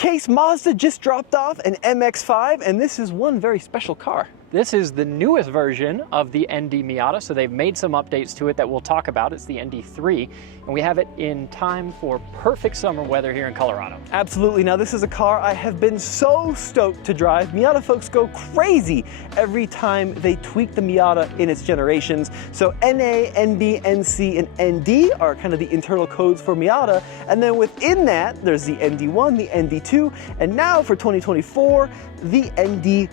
Case, Mazda just dropped off an MX-5, and this is one very special car. This is the newest version of the ND Miata, so they've made some updates to it that we'll talk about. It's the ND3, and we have it in time for perfect summer weather here in Colorado. Absolutely. Now, this is a car I have been so stoked to drive. Miata folks go crazy every time they tweak the Miata in its generations. So NA, NB, NC, and ND are kind of the internal codes for Miata, and then within that, there's the ND1, the ND2, and now for 2024, the ND3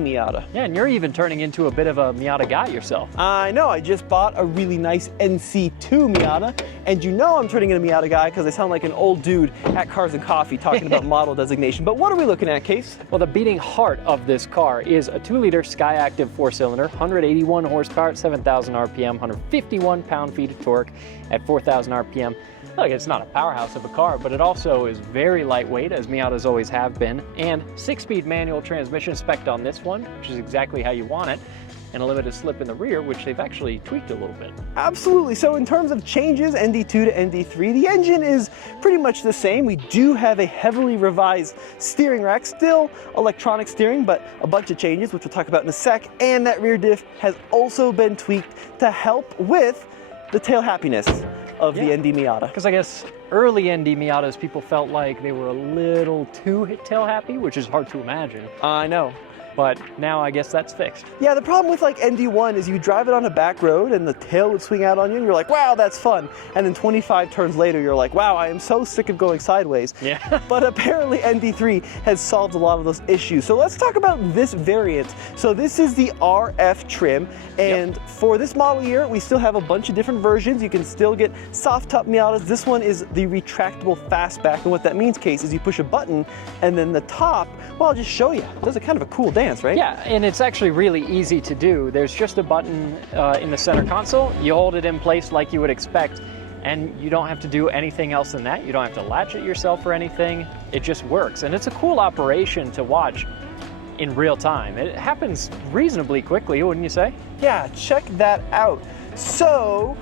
Miata. Yeah, and you're even turning into a bit of a Miata guy yourself. I know, I just bought a really nice NC2 Miata, and you know I'm turning into a Miata guy because I sound like an old dude at Cars and Coffee talking about model designation. But what are we looking at, Case? Well, the beating heart of this car is a 2-liter Skyactiv 4-cylinder, 181 horsepower at 7,000 RPM, 151 pound-feet of torque at 4,000 RPM. Look, it's not a powerhouse of a car, but it also is very lightweight, as Miatas always have been, and 6-speed manual transmission spec'd on this one, which is exactly how you want it, and a limited slip in the rear, which they've actually tweaked a little bit. Absolutely. So in terms of changes, ND2 to ND3, the engine is pretty much the same. We do have a heavily revised steering rack, still electronic steering, but a bunch of changes, which we'll talk about in a sec, and that rear diff has also been tweaked to help with the tail happiness of the ND Miata. Because I guess early ND Miatas, people felt like they were a little too tail happy, which is hard to imagine. I know. But now I guess that's fixed. Yeah, the problem with like ND1 is you drive it on a back road and the tail would swing out on you and you're like, wow, that's fun. And then 25 turns later, you're like, wow, I am so sick of going sideways. Yeah. But apparently ND3 has solved a lot of those issues. So let's talk about this variant. So this is the RF trim. And for this model year, we still have a bunch of different versions. You can still get soft top Miatas. This one is the retractable fastback. And what that means, Case, is you push a button and then the top, well, I'll just show you. It does a kind of a cool dance, right? Yeah, and it's actually really easy to do. There's just a button in the center console. You hold it in place like you would expect, and you don't have to do anything else than that. You don't have to latch it yourself or anything. It just works, and it's a cool operation to watch in real time. It happens reasonably quickly, wouldn't you say? Yeah, check that out. So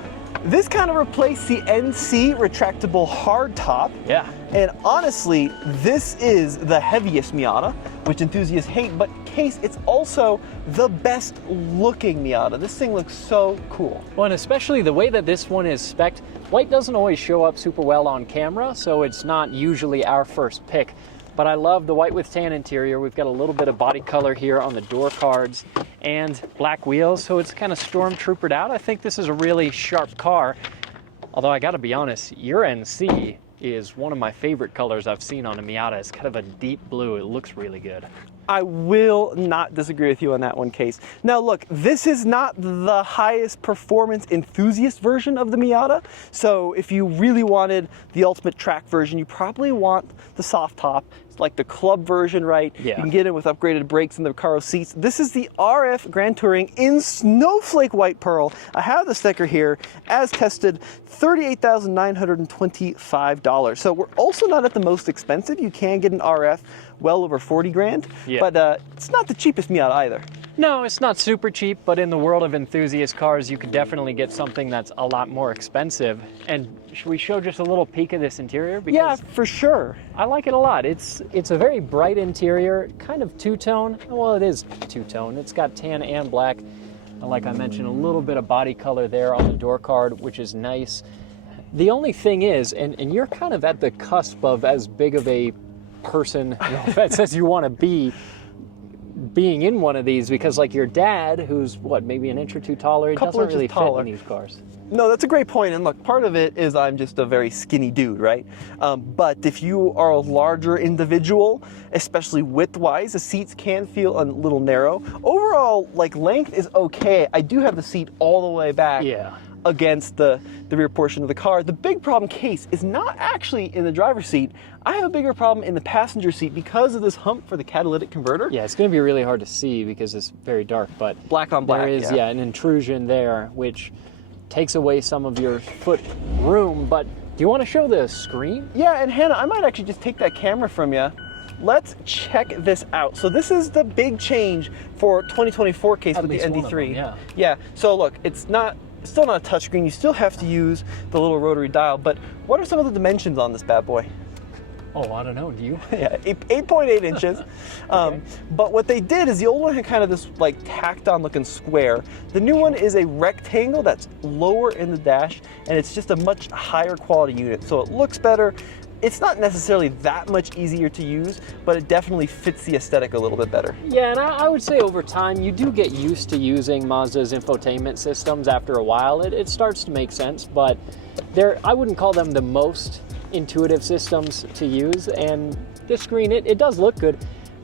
this kind of replaced the NC retractable hardtop. Yeah. And honestly, this is the heaviest Miata, which enthusiasts hate, but Case, it's also the best looking Miata. This thing looks so cool. Well, and especially the way that this one is spec'd, white doesn't always show up super well on camera, so it's not usually our first pick. But I love the white with tan interior. We've got a little bit of body color here on the door cards and black wheels, so it's kind of stormtroopered out. I think this is a really sharp car. Although I gotta be honest, your NC is one of my favorite colors I've seen on a Miata. It's kind of a deep blue. It looks really good. I will not disagree with you on that one, Case. Now look, this is not the highest performance enthusiast version of the Miata. So if you really wanted the ultimate track version, you probably want the soft top. It's like the club version, right? Yeah. You can get it with upgraded brakes and the Recaro seats. This is the RF Grand Touring in Snowflake White Pearl. I have the sticker here, as tested, $38,925. So we're also not at the most expensive. You can get an RF well over 40 grand, but it's not the cheapest Miata either. No, it's not super cheap, but in the world of enthusiast cars, you could definitely get something that's a lot more expensive. And should we show just a little peek of this interior? Because yeah, for sure. I like it a lot. It's a very bright interior, kind of two-tone. Well, it is two-tone. It's got tan and black. Like I mentioned, a little bit of body color there on the door card, which is nice. The only thing is, and you're kind of at the cusp of as big of a person, no offense, as you want to be, being in one of these, because like your dad, who's what, maybe an inch or two taller, it doesn't really fit in these cars. No, that's a great point. And look, part of it is I'm just a very skinny dude, right? But if you are a larger individual, especially width-wise, the seats can feel a little narrow. Overall, like, length is okay. I do have the seat all the way back. Yeah. Against the rear portion of the car. The big problem, Case, is not actually in the driver's seat. I have a bigger problem in the passenger seat because of this hump for the catalytic converter. Yeah, it's going to be really hard to see because it's very dark, but black on black, there is an intrusion there, which takes away some of your foot room. But do you want to show the screen? Yeah, and Hannah, I might actually just take that camera from you. Let's check this out. So this is the big change for 2024 Case with the ND3. Yeah, so look, it's still not a touchscreen. You still have to use the little rotary dial, but what are some of the dimensions on this bad boy? Oh, I don't know. Do you? Yeah, 8.8 inches. Okay. But what they did is the old one had kind of this like tacked on looking square. The new one is a rectangle that's lower in the dash, and it's just a much higher quality unit. So it looks better. It's not necessarily that much easier to use, but it definitely fits the aesthetic a little bit better. Yeah, and I would say over time, you do get used to using Mazda's infotainment systems after a while. It starts to make sense, but I wouldn't call them the most intuitive systems to use. And this screen, it does look good.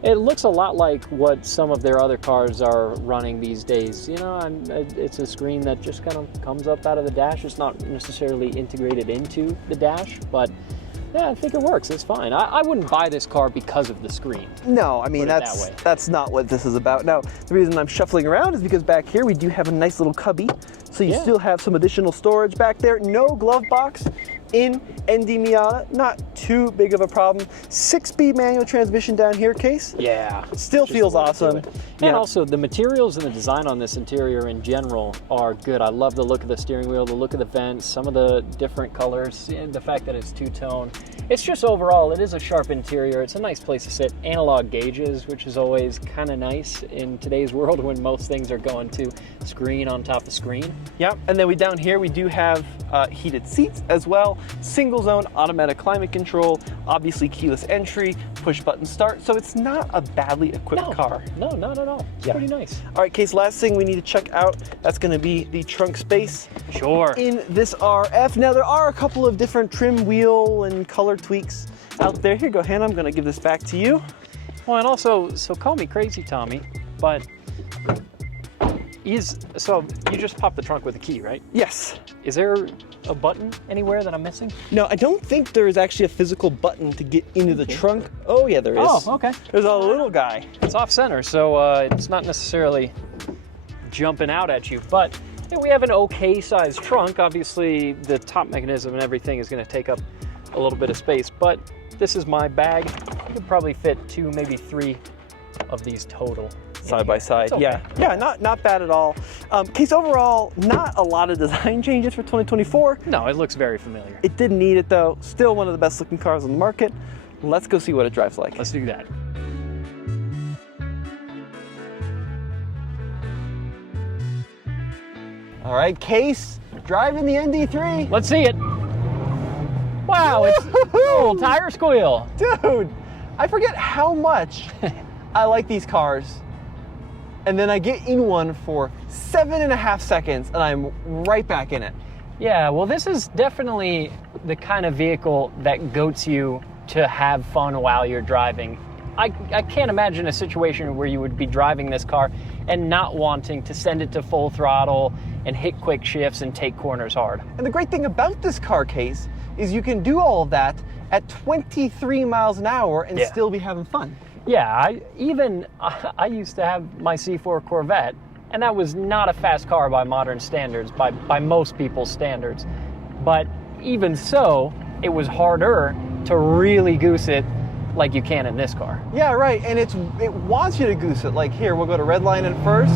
It looks a lot like what some of their other cars are running these days. You know, it's a screen that just kind of comes up out of the dash. It's not necessarily integrated into the dash, but yeah, I think it works. It's fine. I wouldn't buy this car because of the screen. No, I mean, that's not what this is about. Now, the reason I'm shuffling around is because back here we do have a nice little cubby. So you still have some additional storage back there. No glove box in ND Miata. Not too big of a problem. 6-speed manual transmission down here, Case. Yeah. Still feels awesome. And also, the materials and the design on this interior in general are good. I love the look of the steering wheel, the look of the vents, some of the different colors, and the fact that it's two-tone. It's just overall, it is a sharp interior. It's a nice place to sit. Analog gauges, which is always kind of nice in today's world when most things are going to screen on top of screen. Yeah, and then down here we do have heated seats as well, single zone automatic climate control, obviously keyless entry, push button start, so it's not a badly equipped car. No, not at all. It's pretty nice. All right, Case, last thing we need to check out, that's gonna be the trunk space. Sure. In this RF. Now there are a couple of different trim wheel and color tweaks out there. Here you go, Hannah, I'm gonna give this back to you. Well, and also, so call me crazy, Tommy, but so you just pop the trunk with a key, right? Yes. Is there a button anywhere that I'm missing? No, I don't think there is actually a physical button to get into the trunk. Oh yeah, there is. Oh, okay. There's a little guy. It's off center, so it's not necessarily jumping out at you, but we have an okay sized trunk. Obviously, the top mechanism and everything is gonna take up a little bit of space, but this is my bag. You could probably fit 2, maybe 3 of these total. Side by side, okay. Yeah, not bad at all. Case, overall, not a lot of design changes for 2024. No, it looks very familiar. It didn't need it though. Still one of the best looking cars on the market. Let's go see what it drives like. Let's do that. All right, Case, driving the ND3. Let's see it. Wow, it's cool, tire squeal. Dude, I forget how much I like these cars. And then I get in one for 7.5 seconds and I'm right back in it. Yeah, well, this is definitely the kind of vehicle that goats you to have fun while you're driving. I can't imagine a situation where you would be driving this car and not wanting to send it to full throttle and hit quick shifts and take corners hard. And the great thing about this car, Case, is you can do all of that at 23 miles an hour and still be having fun. Yeah, I used to have my C4 Corvette, and that was not a fast car by modern standards, by most people's standards. But even so, it was harder to really goose it like you can in this car. Yeah, right, and it wants you to goose it. Like here, we'll go to redline it first.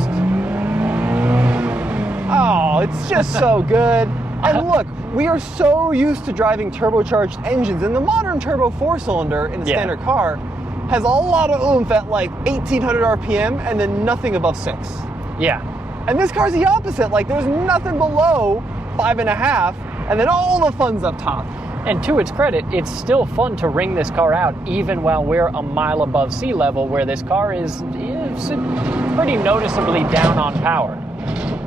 Oh, it's just so good. And look, we are so used to driving turbocharged engines, and the modern turbo 4-cylinder in a standard car has a lot of oomph at like 1800 RPM and then nothing above 6. Yeah. And this car's the opposite. Like there's nothing below 5.5 and then all the fun's up top. And to its credit, it's still fun to wring this car out even while we're a mile above sea level, where this car is pretty noticeably down on power.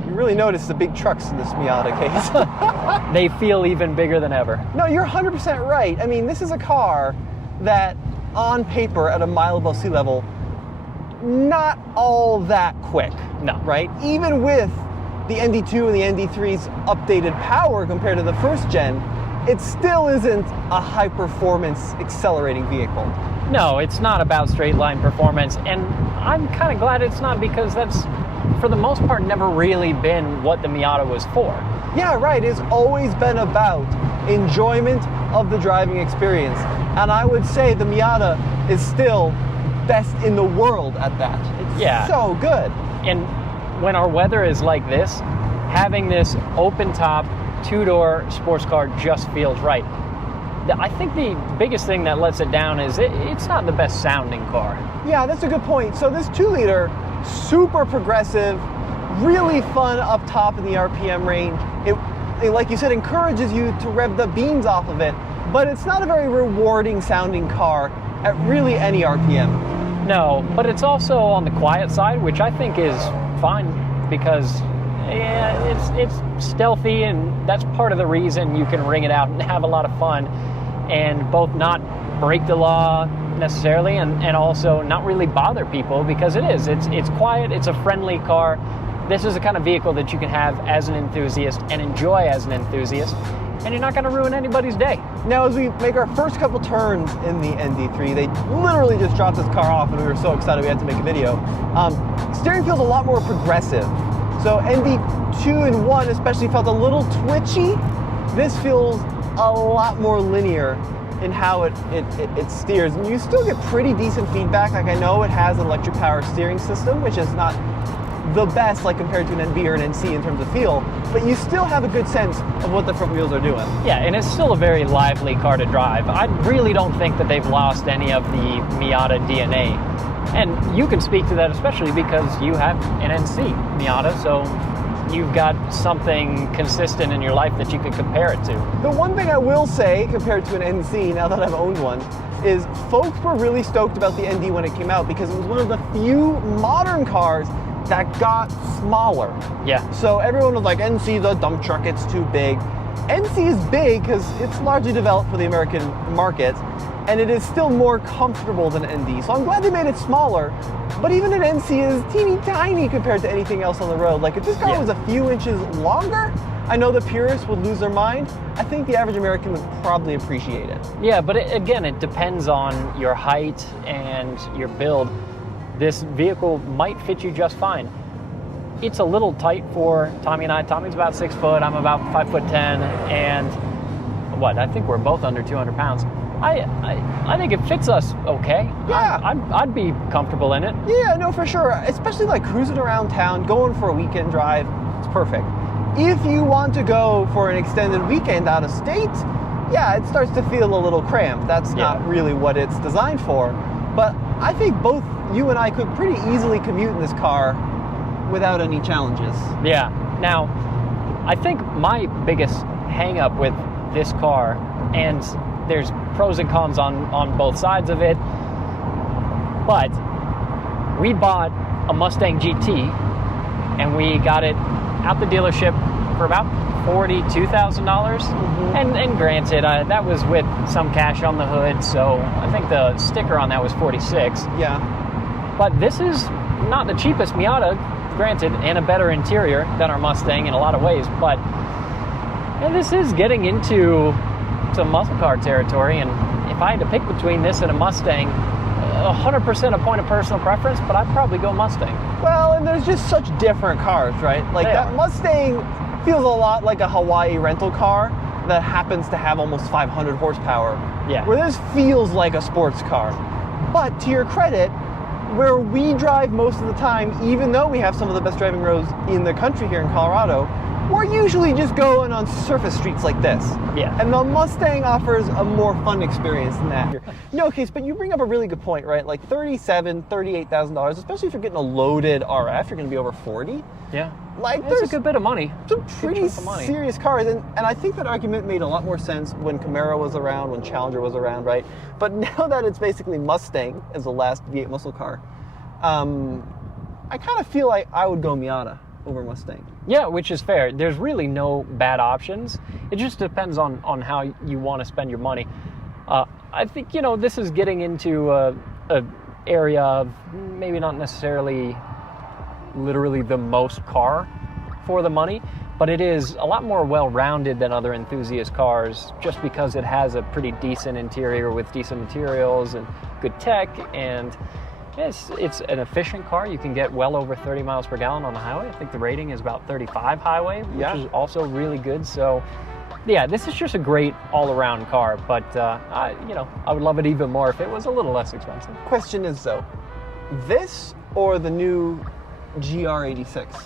You really notice the big trucks in this Miata, Case. They feel even bigger than ever. No, you're 100% right. I mean, this is a car that on paper at a mile above sea level, not all that quick. No. Right? Even with the ND2 and the ND3's updated power compared to the first gen, it still isn't a high performance accelerating vehicle. No, it's not about straight line performance, and I'm kind of glad it's not, because that's, for the most part, never really been what the Miata was for. Yeah, right. It's always been about enjoyment of the driving experience. And I would say the Miata is still best in the world at that. It's so good. And when our weather is like this, having this open top, 2-door sports car just feels right. I think the biggest thing that lets it down is it's not the best sounding car. Yeah, that's a good point. So this 2-liter, super progressive, really fun up top in the RPM range. It, like you said, encourages you to rev the beans off of it, but it's not a very rewarding sounding car at really any RPM. No, but it's also on the quiet side, which I think is fine because it's stealthy, and that's part of the reason you can ring it out and have a lot of fun and both not break the law necessarily and also not really bother people, because it's quiet, it's a friendly car. This is the kind of vehicle that you can have as an enthusiast and enjoy as an enthusiast, and you're not going to ruin anybody's day. Now, as we make our first couple turns in the ND3, they literally just dropped this car off and we were so excited we had to make a video. Steering feels a lot more progressive. So ND2 and 1 especially felt a little twitchy. This feels a lot more linear in how it steers. And you still get pretty decent feedback. Like, I know it has an electric power steering system, which is not the best like compared to an NB or an NC in terms of feel, but you still have a good sense of what the front wheels are doing. Yeah, and it's still a very lively car to drive. I really don't think that they've lost any of the Miata DNA. And you can speak to that especially because you have an NC Miata, so you've got something consistent in your life that you can compare it to. The one thing I will say compared to an NC, now that I've owned one, is folks were really stoked about the ND when it came out because it was one of the few modern cars that got smaller. Yeah. So everyone was like, NC's a dump truck, it's too big. NC is big because it's largely developed for the American market, and it is still more comfortable than ND. So I'm glad they made it smaller, but even an NC is teeny tiny compared to anything else on the road. Like, if this car was a few inches longer, I know the purists would lose their mind. I think the average American would probably appreciate it. Yeah, but again, it depends on your height and your build. This vehicle might fit you just fine. It's a little tight for Tommy and I. Tommy's about 6 foot, I'm about 5'10", and I think we're both under 200 pounds. I think it fits us okay. Yeah. I'd be comfortable in it. Yeah, no, for sure. Especially like cruising around town, going for a weekend drive, it's perfect. If you want to go for an extended weekend out of state, yeah, it starts to feel a little cramped. That's not really what it's designed for. But I think both you and I could pretty easily commute in this car without any challenges. Yeah. Now, I think my biggest hang up with this car, and there's pros and cons on both sides of it, but we bought a Mustang GT and we got it out the dealership for about $42,000. And granted, that was with some cash on the hood, so I think the sticker on that was $46,000. Yeah. But this is not the cheapest Miata, granted, and a better interior than our Mustang in a lot of ways, but this is getting into some muscle car territory, and if I had to pick between this and a Mustang, 100% a point of personal preference, but I'd probably go Mustang. Well, and there's just such different cars, right? Like that Mustang feels a lot like a Hawaii rental car that happens to have almost 500 horsepower. Yeah. Where this feels like a sports car. But to your credit, where we drive most of the time, even though we have some of the best driving roads in the country here in Colorado, we're usually just going on surface streets like this. Yeah. And the Mustang offers a more fun experience than that. No, Case, but you bring up a really good point, right? Like $37,000, $38,000, especially if you're getting a loaded RF, you're going to be over 40. Yeah. Like, that's a good bit of money. Some pretty serious cars. And I think that argument made a lot more sense when Camaro was around, when Challenger was around, right? But now that it's basically Mustang as the last V8 muscle car, I kind of feel like I would go Miata over Mustang. Yeah, which is fair. There's really no bad options. It just depends on how you want to spend your money. I think, this is getting into a area of maybe not necessarily literally the most car for the money, but it is a lot more well-rounded than other enthusiast cars just because it has a pretty decent interior with decent materials and good tech, and it's an efficient car. You can get well over 30 miles per gallon on the highway. I think the rating is about 35 highway, which is also really good. So yeah, this is just a great all-around car, but I would love it even more if it was a little less expensive. Question is though, this or the new GR86?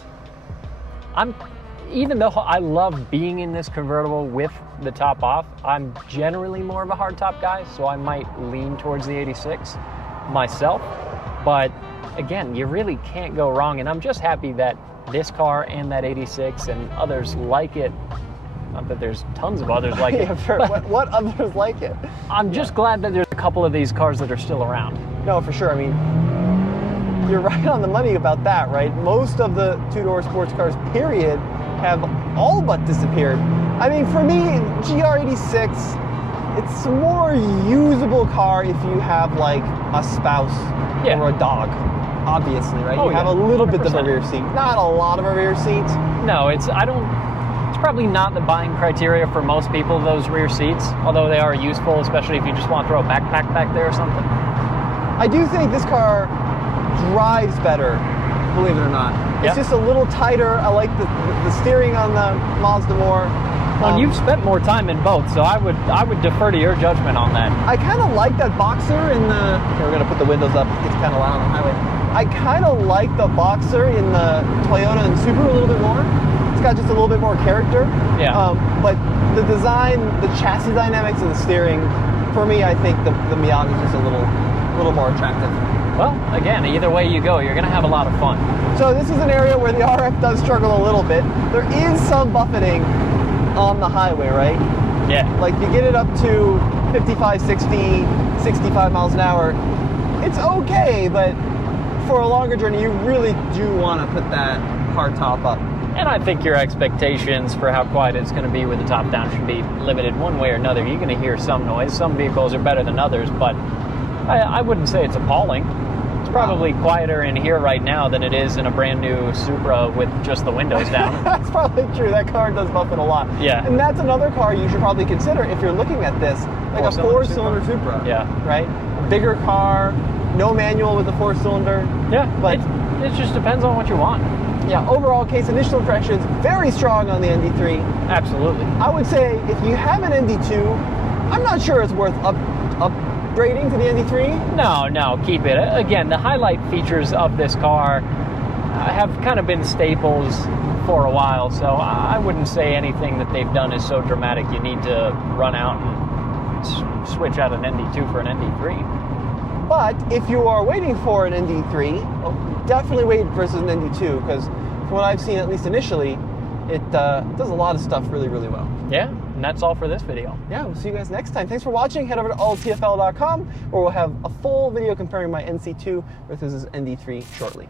even though I love being in this convertible with the top off, I'm generally more of a hardtop guy, so I might lean towards the 86 myself. But again, you really can't go wrong, and I'm just happy that this car and that 86 and others like it, not that there's tons of others like it. Yeah, sure. What others like it? I'm just glad that there's a couple of these cars that are still around. No, for sure. I mean, you're right on the money about that, right? Most of the two-door sports cars, period, have all but disappeared. I mean, for me, GR86, it's a more usable car if you have like a spouse or a dog, obviously, right? You have a little 100%. Bit of a rear seat, not a lot of a rear seat. No, it's probably not the buying criteria for most people, those rear seats, although they are useful, especially if you just want to throw a backpack back there or something. I do think this car drives better, believe it or not. It's just a little tighter. I like the steering on the Mazda more. Well, you've spent more time in both, so I would defer to your judgment on that. I kind of like that Boxer in the... Okay, we're going to put the windows up. It's kind of loud on the highway. I kind of like the Boxer in the Toyota and Subaru a little bit more. It's got just a little bit more character. Yeah. But the design, the chassis dynamics, and the steering, for me, I think the Miata is just a little more attractive. Well, again, either way you go, you're going to have a lot of fun. So this is an area where the RF does struggle a little bit. There is some buffeting on the highway, right? Yeah. Like you get it up to 55, 60, 65 miles an hour. It's okay, but for a longer journey, you really do want to put that hard top up. And I think your expectations for how quiet it's going to be with the top down should be limited one way or another. You're going to hear some noise. Some vehicles are better than others, but I wouldn't say it's appalling. It's probably quieter in here right now than it is in a brand new Supra with just the windows down. That's probably true. That car does buffet a lot. Yeah. And that's another car you should probably consider if you're looking at this, like a four-cylinder Supra. Yeah. Right? Bigger car, no manual with the four-cylinder. Yeah. But it just depends on what you want. Yeah, overall case, initial impressions, very strong on the ND3. Absolutely. I would say if you have an ND2, I'm not sure it's worth upgrading to the ND3. No, keep it. Again, the highlight features of this car have kind of been staples for a while, so I wouldn't say anything that they've done is so dramatic you need to run out and switch out an ND2 for an ND3. But if you are waiting for an ND3, definitely wait versus an ND2, because from what I've seen, at least initially, it does a lot of stuff really, really well. Yeah, and that's all for this video. Yeah, we'll see you guys next time. Thanks for watching. Head over to alltfl.com, where we'll have a full video comparing my NC2 versus this ND3 shortly.